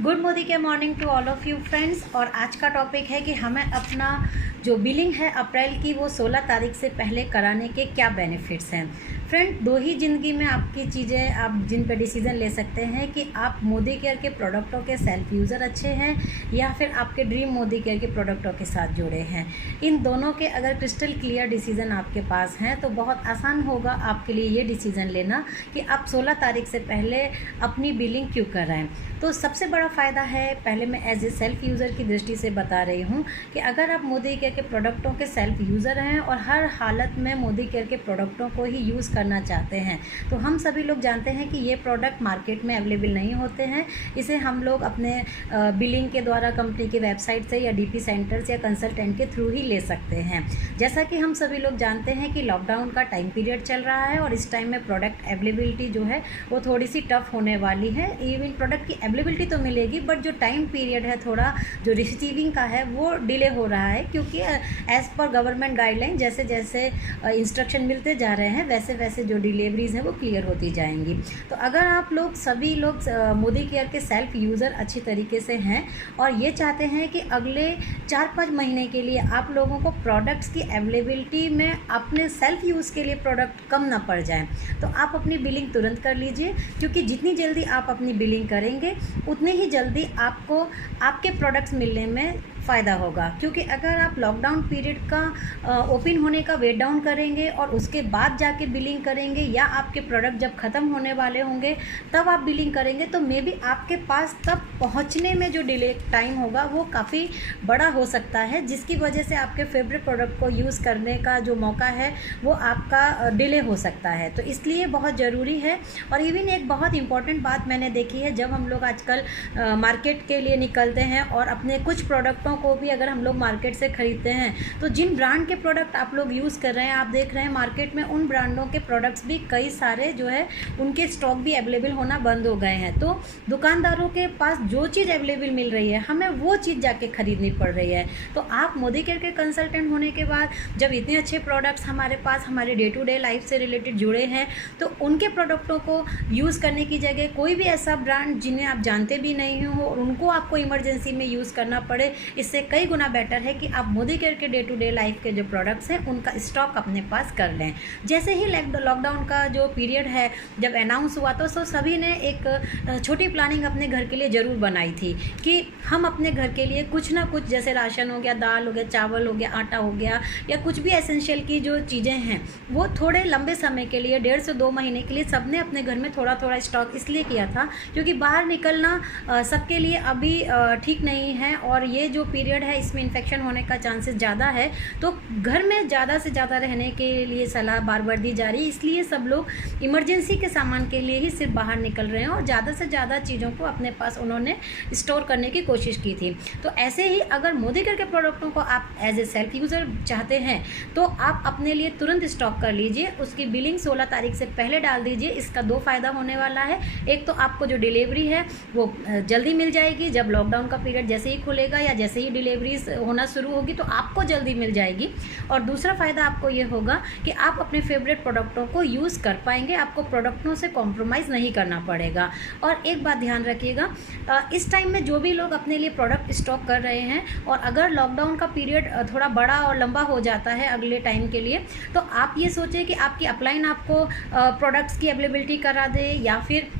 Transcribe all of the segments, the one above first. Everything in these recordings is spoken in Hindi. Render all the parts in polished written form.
गुड मोदी के morning to all of you friends. और आज का टॉपिक है कि हमें अपना जो बिलिंग है अप्रैल की वो 16 तारीख से पहले कराने के क्या बेनिफिट्स हैं। फ्रेंड, दो ही ज़िंदगी में आपकी चीज़ें आप जिन पर डिसीज़न ले सकते हैं कि आप मोदी केयर के प्रोडक्टों के सेल्फ यूज़र अच्छे हैं या फिर आपके ड्रीम मोदी केयर के प्रोडक्टों के साथ जुड़े हैं। इन दोनों के अगर क्रिस्टल क्लियर डिसीज़न आपके पास हैं तो बहुत आसान होगा आपके लिए ये डिसीज़न लेना कि आप 16 तारीख से पहले अपनी बिलिंग क्यों कराएं। तो सबसे बड़ा फ़ायदा है, पहले मैं एज ए सेल्फ यूज़र की दृष्टि से बता रही हूँ कि अगर आप मोदी केयर के प्रोडक्टों के सेल्फ यूज़र हैं और हर हालत में मोदी केयर के प्रोडक्टों को ही यूज़ करना चाहते हैं, तो हम सभी लोग जानते हैं कि ये प्रोडक्ट मार्केट में अवेलेबल नहीं होते हैं। इसे हम लोग अपने बिलिंग के द्वारा कंपनी की वेबसाइट से या डीपी सेंटर से या कंसल्टेंट के थ्रू ही ले सकते हैं। जैसा कि हम सभी लोग जानते हैं कि लॉकडाउन का टाइम पीरियड चल रहा है और इस टाइम में प्रोडक्ट अवेलेबिलिटी जो है वो थोड़ी सी टफ होने वाली है। इवन प्रोडक्ट की अवेलेबिलिटी तो मिलेगी बट जो टाइम पीरियड है थोड़ा जो रिसीविंग का है वो डिले हो रहा है, क्योंकि एज़ पर गवर्नमेंट गाइडलाइन जैसे जैसे इंस्ट्रक्शन मिलते जा रहे हैं वैसे वैसे जो डिलीवरीज़ हैं वो क्लियर होती जाएंगी। तो अगर आप लोग सभी लोग मोदी केयर के सेल्फ यूज़र अच्छी तरीके से हैं और ये चाहते हैं कि अगले 4-5 महीने के लिए आप लोगों को प्रोडक्ट्स की अवेलेबिलिटी में अपने सेल्फ यूज़ के लिए प्रोडक्ट कम ना पड़ जाए, तो आप अपनी बिलिंग तुरंत कर लीजिए, क्योंकि जितनी जल्दी आप अपनी बिलिंग करेंगे उतनी ही जल्दी आपको आपके प्रोडक्ट्स मिलने में फ़ायदा होगा। क्योंकि अगर आप लॉकडाउन पीरियड का ओपन होने का वेट डाउन करेंगे और उसके बाद जाके बिलिंग करेंगे या आपके प्रोडक्ट जब ख़त्म होने वाले होंगे तब आप बिलिंग करेंगे, तो मे बी आपके पास तब पहुंचने में जो डिले टाइम होगा वो काफ़ी बड़ा हो सकता है, जिसकी वजह से आपके फेवरेट प्रोडक्ट को यूज़ करने का जो मौका है वो आपका डिले हो सकता है। तो इसलिए बहुत ज़रूरी है। और इवन एक बहुत इंपॉर्टेंट बात मैंने देखी है, जब हम लोग आजकल मार्केट के लिए निकलते हैं और अपने कुछ प्रोडक्टों को भी अगर हम लोग मार्केट से ख़रीदते हैं तो जिन ब्रांड के प्रोडक्ट आप लोग यूज़ कर रहे हैं, आप देख रहे हैं मार्केट में उन ब्रांडों के प्रोडक्ट्स भी कई सारे जो है उनके स्टॉक भी अवेलेबल होना बंद हो गए हैं। तो दुकानदारों के पास जो चीज़ अवेलेबल मिल रही है हमें वो चीज़ जाके ख़रीदनी पड़ रही है। तो आप मोदी केयर के कंसल्टेंट होने के बाद जब इतने अच्छे प्रोडक्ट्स हमारे पास हमारे डे टू डे लाइफ से रिलेटेड जुड़े हैं, तो उनके प्रोडक्टों को यूज़ करने की जगह कोई भी ऐसा ब्रांड जिन्हें आप जानते भी नहीं हो और उनको आपको इमरजेंसी में यूज़ करना पड़े, इससे कई गुना बेटर है कि आप मोदी केयर के डे टू डे लाइफ के जो प्रोडक्ट्स हैं उनका स्टॉक अपने पास कर लें। जैसे ही लॉकडाउन का जो पीरियड है जब अनाउंस हुआ तो सभी ने एक छोटी प्लानिंग अपने घर के लिए ज़रूर बनाई थी कि हम अपने घर के लिए कुछ ना कुछ, जैसे राशन हो गया, दाल हो गया, चावल हो गया, आटा हो गया, या कुछ भी एसेंशियल की जो चीज़ें हैं वो थोड़े लंबे समय के लिए 1.5 से 2 महीने के लिए सबने अपने घर में थोड़ा थोड़ा स्टॉक इसलिए किया था क्योंकि बाहर निकलना सबके लिए अभी ठीक नहीं है और ये जो पीरियड है इसमें इन्फेक्शन होने का चांसेस ज़्यादा है। तो घर में ज़्यादा से ज़्यादा रहने के लिए सलाह बार बार दी जा रही है, इसलिए सब लोग इमरजेंसी के सामान के लिए ही सिर्फ बाहर निकल रहे हैं और ज़्यादा से ज़्यादा चीज़ों को अपने पास उन्होंने स्टोर करने की कोशिश की थी। तो ऐसे ही अगर मोदी केयर के प्रोडक्टों को आप एज ए सेल्फ यूज़र चाहते हैं तो आप अपने लिए तुरंत स्टॉक कर लीजिए, उसकी बिलिंग 16 तारीख से पहले डाल दीजिए। इसका 2 फ़ायदा होने वाला है। एक तो आपको जो डिलीवरी है वो जल्दी मिल जाएगी, जब लॉकडाउन का पीरियड जैसे ही खुलेगा या जैसे ही डिलीवरीज होना शुरू होगी तो आपको जल्दी मिल जाएगी। और दूसरा फ़ायदा आपको ये होगा कि आप अपने फेवरेट प्रोडक्टों को यूज़ कर पाएंगे, आपको प्रोडक्टों से कॉम्प्रोमाइज़ नहीं करना पड़ेगा। और एक बात ध्यान रखिएगा, इस टाइम में जो भी लोग अपने लिए प्रोडक्ट स्टॉक कर रहे हैं और अगर लॉकडाउन का पीरियड थोड़ा बड़ा और लंबा हो जाता है अगले टाइम के लिए, तो आप ये सोचें कि आपकी अपलाइन आपको प्रोडक्ट्स की अवेलेबिलिटी करा दे या फिर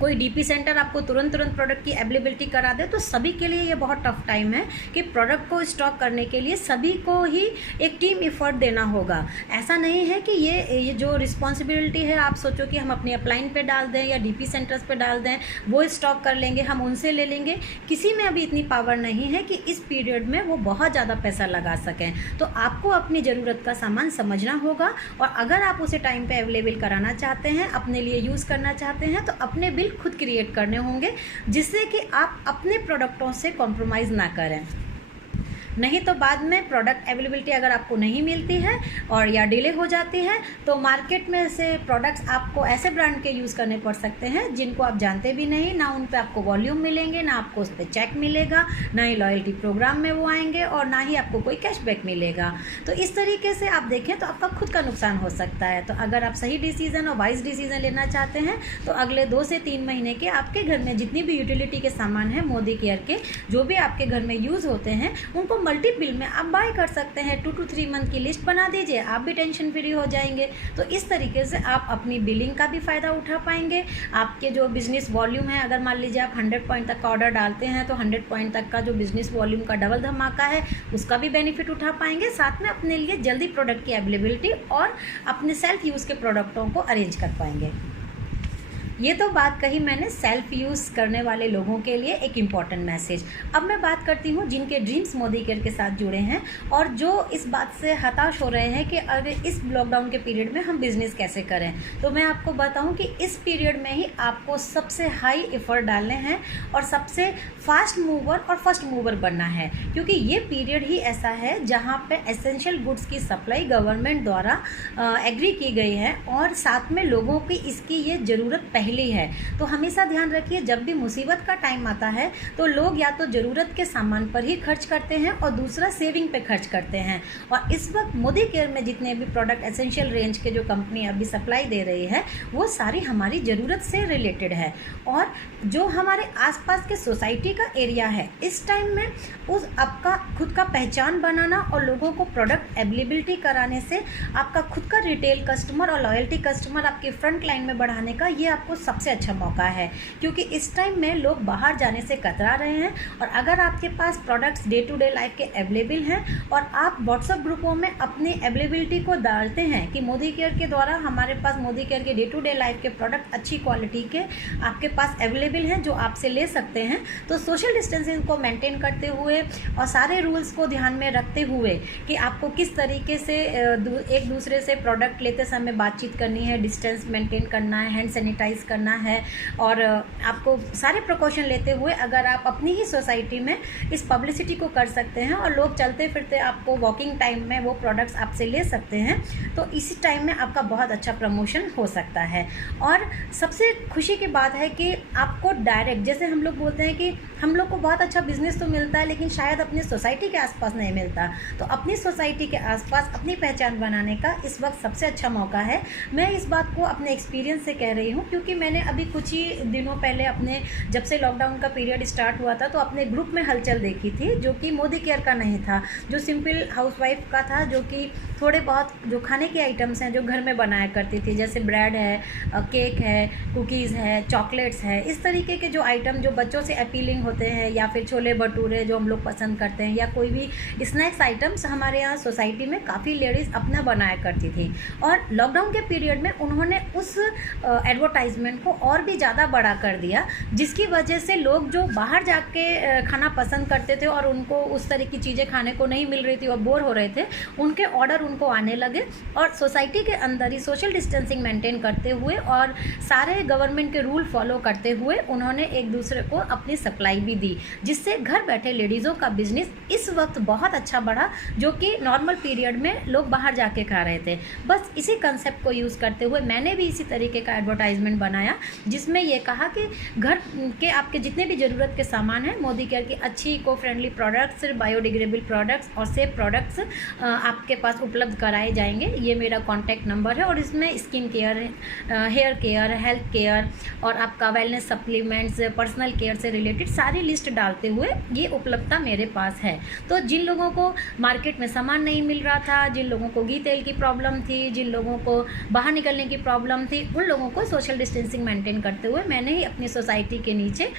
कोई डीपी सेंटर आपको तुरंत प्रोडक्ट की अवेलेबिलिटी करा दे। तो सभी के लिए ये बहुत टफ टाइम है कि प्रोडक्ट को स्टॉक करने के लिए सभी को ही एक टीम एफर्ट देना होगा। ऐसा नहीं है कि ये जो रिस्पॉन्सिबिलिटी है आप सोचो कि हम अपनी अपलाइन पे डाल दें या डीपी सेंटर्स पे डाल दें, वो स्टॉक कर लेंगे, हम उनसे ले लेंगे। किसी में अभी इतनी पावर नहीं है कि इस पीरियड में वो बहुत ज़्यादा पैसा लगा सकें। तो आपको अपनी ज़रूरत का सामान समझना होगा और अगर आप उसे टाइम पे अवेलेबल कराना चाहते हैं, अपने लिए यूज़ करना चाहते हैं, तो अपने बिल खुद क्रिएट करने होंगे जिससे कि आप अपने प्रोडक्टों से कॉम्प्रोमाइज़ ना करें। नहीं तो बाद में प्रोडक्ट अवेलेबिलिटी अगर आपको नहीं मिलती है और या डिले हो जाती है तो मार्केट में से प्रोडक्ट्स आपको ऐसे ब्रांड के यूज़ करने पड़ सकते हैं जिनको आप जानते भी नहीं, ना उन पे आपको वॉल्यूम मिलेंगे, ना आपको उस पर चेक मिलेगा, ना ही लॉयल्टी प्रोग्राम में वो आएंगे और ना ही आपको कोई कैशबैक मिलेगा। तो इस तरीके से आप देखें तो आपका खुद का नुकसान हो सकता है। तो अगर आप सही डिसीज़न और वाइज डिसीज़न लेना चाहते हैं तो अगले 2 से 3 महीने के आपके घर में जितनी भी यूटिलिटी के सामान हैं मोदी केयर के, जो भी आपके घर में यूज़ होते हैं, उनको मल्टीपल में आप बाय कर सकते हैं। 2 to 3 मंथ की लिस्ट बना दीजिए, आप भी टेंशन फ्री हो जाएंगे। तो इस तरीके से आप अपनी बिलिंग का भी फ़ायदा उठा पाएंगे। आपके जो बिज़नेस वॉल्यूम है, अगर मान लीजिए आप 100 पॉइंट तक का ऑर्डर डालते हैं तो 100 पॉइंट तक का जो बिज़नेस वॉल्यूम का डबल धमाका है उसका भी बेनिफिट उठा पाएंगे। साथ में अपने लिए जल्दी प्रोडक्ट की अवेलेबिलिटी और अपने सेल्फ यूज़ के प्रोडक्टों को अरेंज कर पाएंगे। ये तो बात कही मैंने सेल्फ यूज़ करने वाले लोगों के लिए एक इम्पॉर्टेंट मैसेज। अब मैं बात करती हूँ जिनके ड्रीम्स मोदी केयर के साथ जुड़े हैं और जो इस बात से हताश हो रहे हैं कि अगर इस लॉकडाउन के पीरियड में हम बिज़नेस कैसे करें। तो मैं आपको बताऊँ कि इस पीरियड में ही आपको सबसे हाई एफर्ट डालने हैं और सबसे फास्ट मूवर और फर्स्ट मूवर बनना है, क्योंकि ये पीरियड ही ऐसा है जहाँ पे एसेंशियल गुड्स की सप्लाई गवर्नमेंट द्वारा एग्री की गई है और साथ में लोगों की इसकी ये ज़रूरत पहली है। तो हमेशा ध्यान रखिए, जब भी मुसीबत का टाइम आता है तो लोग या तो ज़रूरत के सामान पर ही खर्च करते हैं और दूसरा सेविंग पे खर्च करते हैं। और इस वक्त मोदी केयर में जितने भी प्रोडक्ट एसेंशियल रेंज के जो कंपनी अभी सप्लाई दे रही है वो सारी हमारी ज़रूरत से रिलेटेड है। और जो हमारे आसपास के सोसाइटी का एरिया है, इस टाइम में उस आपका खुद का पहचान बनाना और लोगों को प्रोडक्ट अवेलेबिलिटी कराने से आपका खुद का रिटेल कस्टमर और लॉयल्टी कस्टमर आपके फ्रंट लाइन में बढ़ाने का ये आपको सबसे अच्छा मौका है। क्योंकि इस टाइम में लोग बाहर जाने से कतरा रहे हैं और अगर आपके पास products day to day life के अवेलेबल हैं और आप व्हाट्सएप ग्रुपों में अपनी अवेलेबिलिटी को डालते हैं कि मोदी केयर के द्वारा हमारे पास मोदी केयर के डे टू डे लाइफ के प्रोडक्ट अच्छी क्वालिटी के आपके पास अवेलेबल हैं जो आपसे ले सकते हैं, तो सोशल डिस्टेंसिंग को मेंटेन करते हुए और सारे रूल्स को ध्यान में रखते हुए कि आपको किस तरीके से एक दूसरे से प्रोडक्ट लेते समय बातचीत करनी है, डिस्टेंस मेंटेन करना है, हैंड सैनिटाइज करना है और आपको सारे प्रिकॉशन लेते हुए अगर आप अपनी ही सोसाइटी में इस पब्लिसिटी को कर सकते हैं और लोग चलते फिरते आपको वॉकिंग टाइम में वो प्रोडक्ट्स आपसे ले सकते हैं, तो इसी टाइम में आपका बहुत अच्छा प्रमोशन हो सकता है। और सबसे खुशी की बात है कि आपको डायरेक्ट, जैसे हम लोग बोलते हैं कि हम लोग को बहुत अच्छा बिजनेस तो मिलता है लेकिन शायद अपनी सोसाइटी के आसपास नहीं मिलता, तो अपनी सोसाइटी के आसपास अपनी पहचान बनाने का इस वक्त सबसे अच्छा मौका है। मैं इस बात को अपने एक्सपीरियंस से कह रही हूँ क्योंकि मैंने अभी कुछ ही दिनों पहले अपने जब से लॉकडाउन का पीरियड स्टार्ट हुआ था तो अपने ग्रुप में हलचल देखी थी जो कि मोदी केयर का नहीं था, जो सिंपल हाउसवाइफ का था, जो कि थोड़े बहुत जो खाने के आइटम्स हैं जो घर में बनाया करती थी, जैसे ब्रेड है, केक है, कुकीज़ है, चॉकलेट्स है, इस तरीके के जो आइटम जो बच्चों से अपीलिंग होते हैं, या फिर छोले भटूरे जो हम लोग पसंद करते हैं, या कोई भी स्नैक्स आइटम्स हमारे यहाँ सोसाइटी में काफ़ी लेडीज़ अपना बनाया करती थी। और लॉकडाउन के पीरियड में उन्होंने उस एडवर्टाइजमेंट को और भी ज़्यादा बड़ा कर दिया, जिसकी वजह से लोग जो बाहर जाके खाना पसंद करते थे और उनको उस तरह की चीज़ें खाने को नहीं मिल रही थी और बोर हो रहे थे, उनके ऑर्डर उनको आने लगे और सोसाइटी के अंदर ही सोशल डिस्टेंसिंग मेंटेन करते हुए और सारे गवर्नमेंट के रूल फॉलो करते हुए उन्होंने एक दूसरे को अपनी सप्लाई भी दी, जिससे घर बैठे लेडीज़ों का बिजनेस इस वक्त बहुत अच्छा बढ़ा, जो कि नॉर्मल पीरियड में लोग बाहर जाके खा रहे थे। बस इसी कंसेप्ट को यूज़ करते हुए मैंने भी इसी तरीके का एडवर्टाइजमेंट बनाया, जिसमें ये कहा कि घर के आपके जितने भी ज़रूरत के सामान हैं, मोदी केयर की अच्छी eco friendly products, biodegradable products और सेफ प्रोडक्ट्स आपके पास उपलब्ध कराए जाएंगे। ये मेरा कॉन्टैक्ट नंबर है और इसमें skin care, hair care, health care और आपका वेलनेस सप्लीमेंट्स, पर्सनल केयर से रिलेटेड सारी लिस्ट डालते हुए ये उपलब्धता मेरे पास है। तो जिन लोगों को मार्केट में सामान नहीं मिल रहा था, जिन लोगों को घी तेल की प्रॉब्लम थी, जिन लोगों को बाहर निकलने की प्रॉब्लम थी, उन लोगों को सोशल डिस्टेंसिंग मेंटेन करते हुए मैंने ही अपनी सोसाइटी के नीचे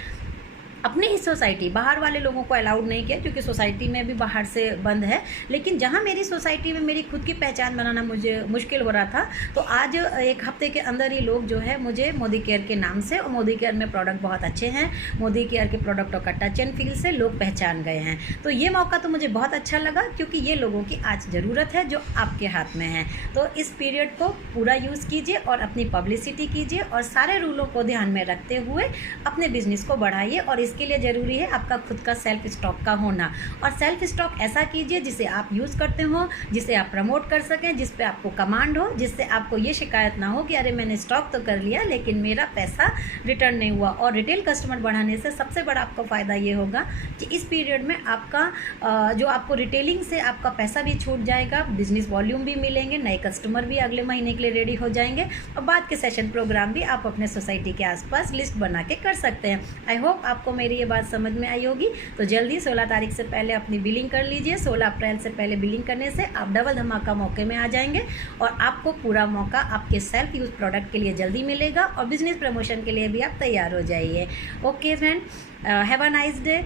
अपनी ही सोसाइटी, बाहर वाले लोगों को अलाउड नहीं किया क्योंकि सोसाइटी में भी बाहर से बंद है, लेकिन जहाँ मेरी सोसाइटी में मेरी खुद की पहचान बनाना मुझे मुश्किल हो रहा था, तो आज एक हफ्ते के अंदर ही लोग जो है मुझे मोदी केयर के नाम से, और मोदी केयर में प्रोडक्ट बहुत अच्छे हैं, मोदी केयर के प्रोडक्टों का टच एंड फील से लोग पहचान गए हैं। तो ये मौका तो मुझे बहुत अच्छा लगा क्योंकि ये लोगों की आज ज़रूरत है जो आपके हाथ में है। तो इस पीरियड को पूरा यूज़ कीजिए और अपनी पब्लिसिटी कीजिए और सारे रूलों को ध्यान में रखते हुए अपने बिजनेस को बढ़ाइए और इस उसके लिए ज़रूरी है आपका खुद का सेल्फ स्टॉक का होना। और सेल्फ स्टॉक ऐसा कीजिए जिसे आप यूज़ करते हो, जिसे आप प्रमोट कर सकें, जिस पे आपको कमांड हो, जिससे आपको ये शिकायत ना हो कि अरे मैंने स्टॉक तो कर लिया लेकिन मेरा पैसा रिटर्न नहीं हुआ। और रिटेल कस्टमर बढ़ाने से सबसे बड़ा आपका फ़ायदा ये होगा कि इस पीरियड में आपका जो आपको रिटेलिंग से आपका पैसा भी छूट जाएगा, बिजनेस वॉल्यूम भी मिलेंगे, नए कस्टमर भी अगले महीने के लिए रेडी हो जाएंगे और बाद के सेशन प्रोग्राम भी आप अपने सोसाइटी के आसपास लिस्ट बना के कर सकते हैं। आई होप आपको मेरी ये बात समझ में आई होगी। तो जल्दी 16 तारीख से पहले अपनी बिलिंग कर लीजिए। 16 अप्रैल से पहले बिलिंग करने से आप डबल धमाका मौके में आ जाएंगे और आपको पूरा मौका आपके सेल्फ यूज़ प्रोडक्ट के लिए जल्दी मिलेगा और बिजनेस प्रमोशन के लिए भी आप तैयार हो जाइए। Okay friend, have a nice day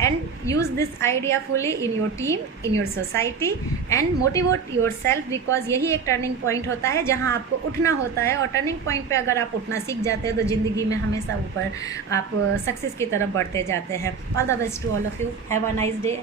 and use this idea fully in your team, in your society and motivate yourself, because यही एक टर्निंग पॉइंट होता है जहाँ आपको उठना होता है। और टर्निंग पॉइंट पे अगर आप उठना सीख जाते हैं तो ज़िंदगी में हमेशा ऊपर आप सक्सेस की तरफ बढ़ते जाते हैं। All the best to all of you, have a nice day.